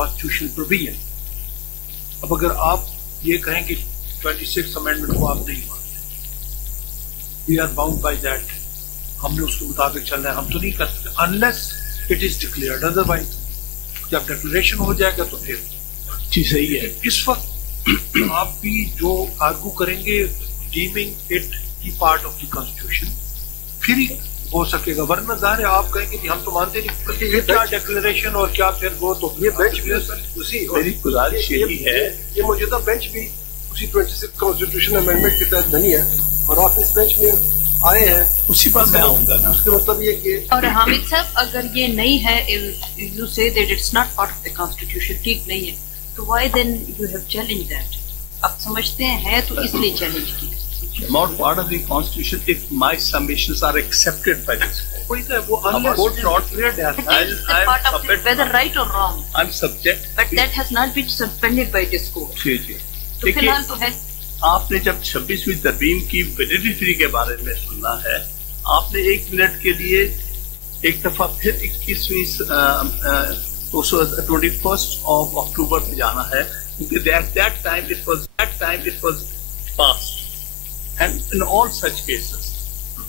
Constitutional provision. अब अगर आप ये कहें कि 26 अमेंडमेंट को आप नहीं मानते, we are bound by that, हमने उसके मुताबिक चलना है, हम तो नहीं कर सकते unless it is declared, otherwise जब डिक्लेरेशन हो जाएगा तो फिर जी सही है। इस वक्त आप भी जो आर्गू करेंगे डीमिंग इट की पार्ट ऑफ द कॉन्स्टिट्यूशन, फिर ही हो सकेगा, वरना जाहिर है आप कहेंगे कि हम तो मानते नहीं, फिर क्या डिक्लेरेशन और क्या फिर वो तो ये बेंच भी उसी, मेरी गुजारिश यही है, ये मौजूदा बेंच भी उसी 26 कॉन्स्टिट्यूशन अमेंडमेंट के तहत बनी है और आप इस बेंच में आए हैं, उसी पर मैं आऊंगा ना। उसके मतलब ये कि और हामिद साहब अगर ये नहीं है, you say that it's not part of the constitution, ठीक नहीं है, तो why then you have challenge that? आप समझते हैं तो इसलिए चैलेंज की। Not part of the constitution if my submissions are accepted by this court. कोई तो वो Our court not cleared है। It is the part of it, whether right or wrong. I'm subject. But that has not been suspended by this court. जी जी। तो फिलहाल तो है। आपने जब 26वीं तरमीम की वैलिडिटी के बारे में सुनना है, आपने 1 मिनट के लिए एक दफा फिर 21वीं 21st of October पे जाना है, क्योंकि at that time it was passed. And in all such cases,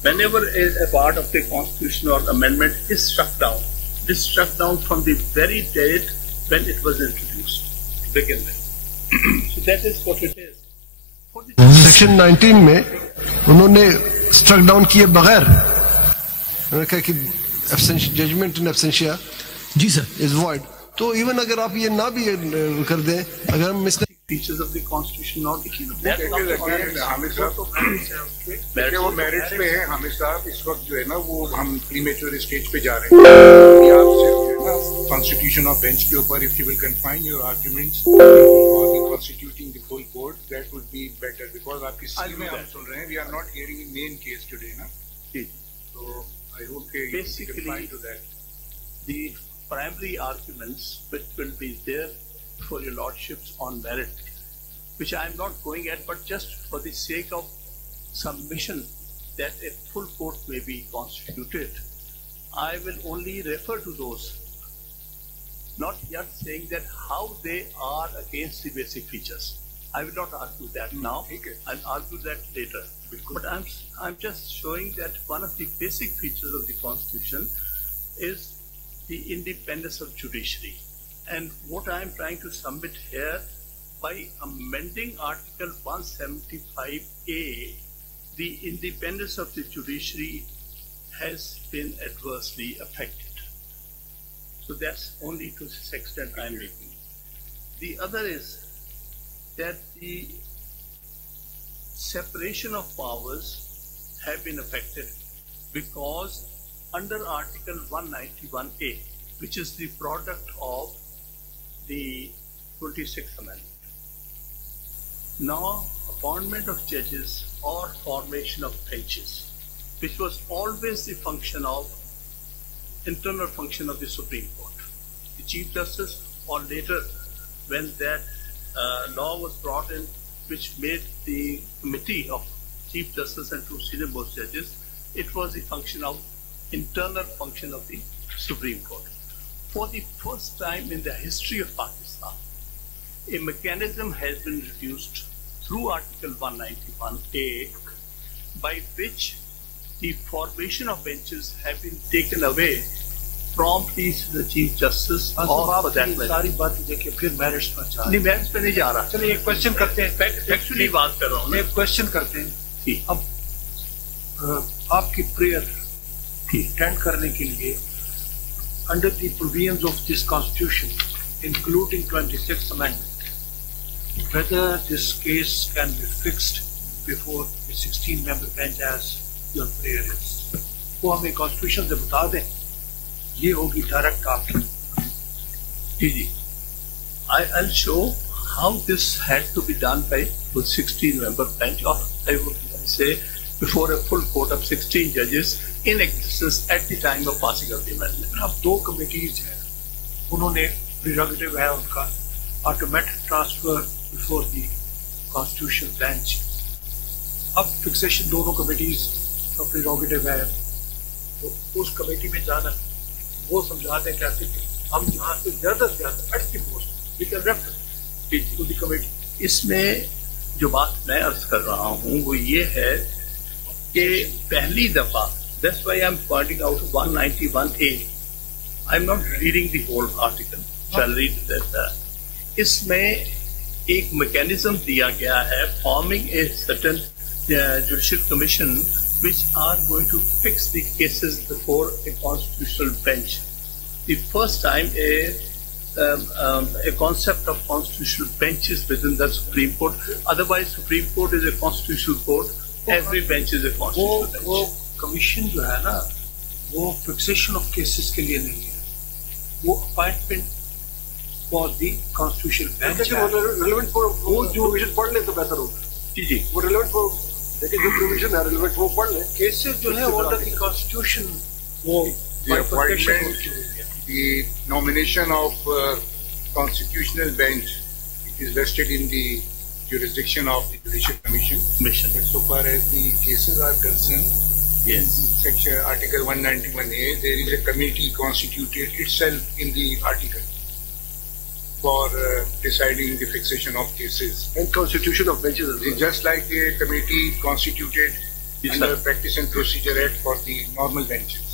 whenever a part of the constitution or amendment is struck down, it is struck down from the very date when it was introduced to begin with. So that is what it is. Section 19 में उन्होंने struck down किए बगैर उन्होंने कहा कि judgement in absentia जी sir is void. तो even अगर आप ये ना भी कर दें, अगर हम miss Features of the constitution not Hamid साहब वो मेरिट्स पे है। हामिद साहब इस वक्त जो है ना वो हम प्रीमेच्योर स्टेज पे जा रहे हैं, आप सिर्फ जो है ना कॉन्स्टिट्यूशन ऑफ बेंच के ऊपर if you will confine your arguments और constituting the full court that would be better, because आपकी स्थिति में हम सुन रहे हैं we are not hearing the main case today ना। तो आई होप के basically the primary arguments which will be there for your lordships on merit, which I am not going at, but just for the sake of submission that a full court may be constituted, I will only refer to those, not yet saying that how they are against the basic features. I will not argue that now. I'll argue that later. But I'm just showing that one of the basic features of the Constitution is the independence of judiciary. And what I am trying to submit here, by amending Article 175A, the independence of the judiciary has been adversely affected. So that's only to the extent I am making. The other is that the separation of powers have been affected because under Article 191A, which is the product of the 26th Amendment. Now, appointment of judges or formation of benches, which was always the function of internal function of the Supreme Court. The Chief Justice, or later when that law was brought in, which made the committee of Chief Justice and 2 senior most judges, it was the function of internal function of the Supreme Court. For the first time in the history of Pakistan, a mechanism has been introduced through Article 191A by which the formation of benches have been taken away from the Chief Justice or for that matter. सारी बात देखिए फिर merits पर जा नहीं, merits पे नहीं जा रहा। चलिए एक क्वेश्चन करते हैं, एक्चुअली बात कर रहा हूँ। एक क्वेश्चन करते हैं। अब आपकी प्रेयर अटेंड करने के लिए under the provisions of this constitution, including 26th Amendment, whether this case can be fixed before a 16-member bench as your prayer is, वो हमें constitution से बता दें, ये होगी डायरेक्ट आपकी। जी I'll show how this had to be done by a 16-member bench, or I would say before a full court of 16 judges in existence at the time of passing of the amendment. अब 2 committees हैं, उन्होंने prerogative है उनका automatic transfer before the constitution bench. अब fixation दोनों committees का prerogative है, तो उस कमेटी में जाना, वो समझाते कैसे हम यहाँ से ज्यादा at the most can refer it to the committee. इसमें जो बात मैं अर्ज कर रहा हूँ वो ये है कि पहली दफा, that's why I'm pointing out 191A. I'm not reading the whole article. Shall read that. इसमें एक मैकेनिज्म दिया गया है, forming a certain judicial commission which are going to fix the cases before a constitutional bench. The first time a concept of constitutional benches within the Supreme Court. Otherwise, Supreme Court is a constitutional court. Every bench is a constitutional bench. वो commission जो है ना, वो fixation of cases के लिए नहीं है, वो appointment for the constitution bench है। रिलेवेंट फॉर वो जो प्रोविजन पढ़ ले तो बेहतर होगा। जी वो रिलेवेंट फॉर देखिए जो प्रोविजन है रिलेवेंट वो पढ़ ले। केसेस जो है अंडर द कॉन्स्टिट्यूशन वो The appointment, the nomination of constitutional bench, it is vested in the jurisdiction of the Judicial Commission. But so far as the cases are concerned, yes, section Article 191A, there is a committee constituted itself in the article for deciding the fixation of cases. And constitution of benches as well. Just like a committee constituted Yes, under sir. Practice and Procedure Act for the normal benches.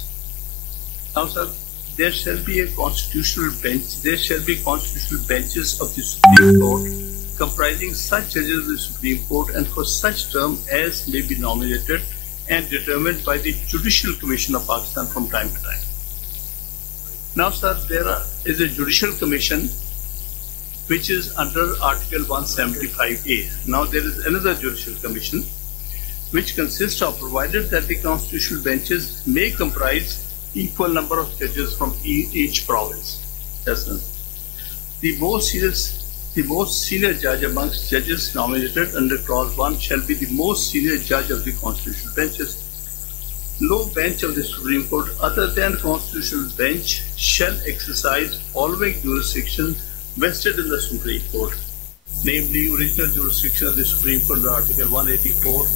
Now, sir, there shall be a constitutional bench. There shall be constitutional benches of the Supreme Court comprising such judges of the Supreme Court and for such term as may be nominated and determined by the Judicial Commission of Pakistan from time to time. Now, sir, there is a Judicial Commission which is under Article 175A. Now, there is another Judicial Commission which consists of, provided that the constitutional benches may comprise equal number of judges from each province. Yes, sir. The most senior judge amongst judges nominated under Clause 1 shall be the most senior judge of the constitutional benches. No bench of the Supreme Court other than constitutional bench shall exercise following jurisdiction vested in the Supreme Court, namely original jurisdiction of the Supreme Court under Article 184,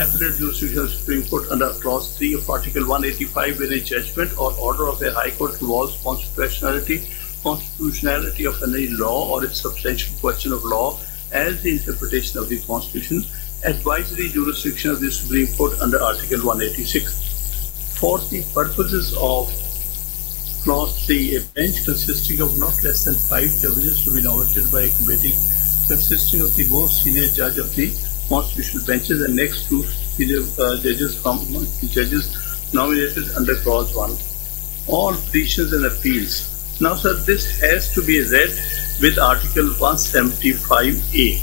appellate jurisdiction of the Supreme Court under Clause 3 of Article 185, where a judgment or order of a High Court involves constitutionality of any law or a substantial question of law as the interpretation of the Constitution, advisory jurisdiction of the Supreme Court under Article 186. For the purposes of Clause 3, a bench consisting of not less than 5 judges to be nominated by a committee consisting of the most senior judge of the constitutional benches and next two senior judges from the judges nominated under Clause 1. All petitions and appeals. Now, sir, this has to be read with Article 175A.